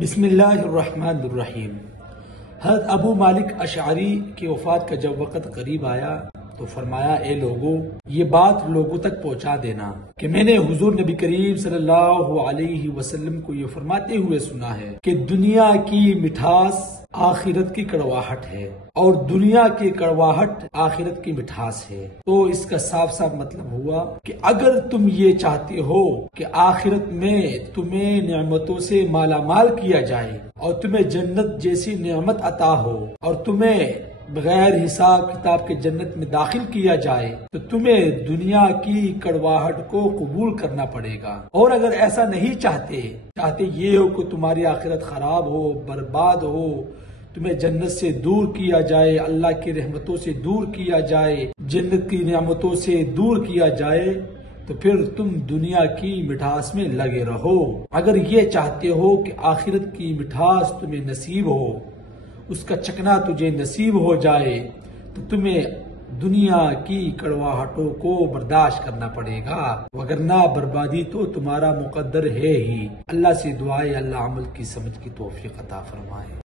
بسم اللہ الرحمن الرحیم۔ حضرت ابو مالک اشعری کی وفات کا جب وقت قریب آیا تو فرمایا، اے لوگوں، یہ بات لوگوں تک پہنچا دینا کہ میں نے حضور نبی کریم صلی اللہ علیہ وسلم کو یہ فرماتے ہوئے سنا ہے کہ دنیا کی مٹھاس آخرت کی کڑواہٹ ہے اور دنیا کی کڑواہٹ آخرت کی مٹھاس ہے۔ تو اس کا صاف صاف مطلب ہوا کہ اگر تم یہ چاہتے ہو کہ آخرت میں تمہیں نعمتوں سے مالا مال کیا جائے اور تمہیں جنت جیسی نعمت عطا ہو اور تمہیں بغیر حساب کتاب کے جنت میں داخل کیا جائے تو تمہیں دنیا کی کڑواہٹ کو قبول کرنا پڑے گا۔ اور اگر ایسا نہیں چاہتے یہ ہو کہ تمہاری آخرت خراب ہو، برباد ہو، تمہیں جنت سے دور کیا جائے، اللہ کی رحمتوں سے دور کیا جائے، جنت کی نعمتوں سے دور کیا جائے، تو پھر تم دنیا کی مٹھاس میں لگے رہو۔ اگر یہ چاہتے ہو کہ آخرت کی مٹھاس تمہیں نصیب ہو، اس کا چکنا تجھے نصیب ہو جائے، تو تمہیں دنیا کی کڑواہٹوں کو برداشت کرنا پڑے گا، وگرنہ بربادی تو تمہارا مقدر ہے ہی۔ اللہ سے دعائے اللہ عمل کی سمجھ کی توفیق عطا فرمائے۔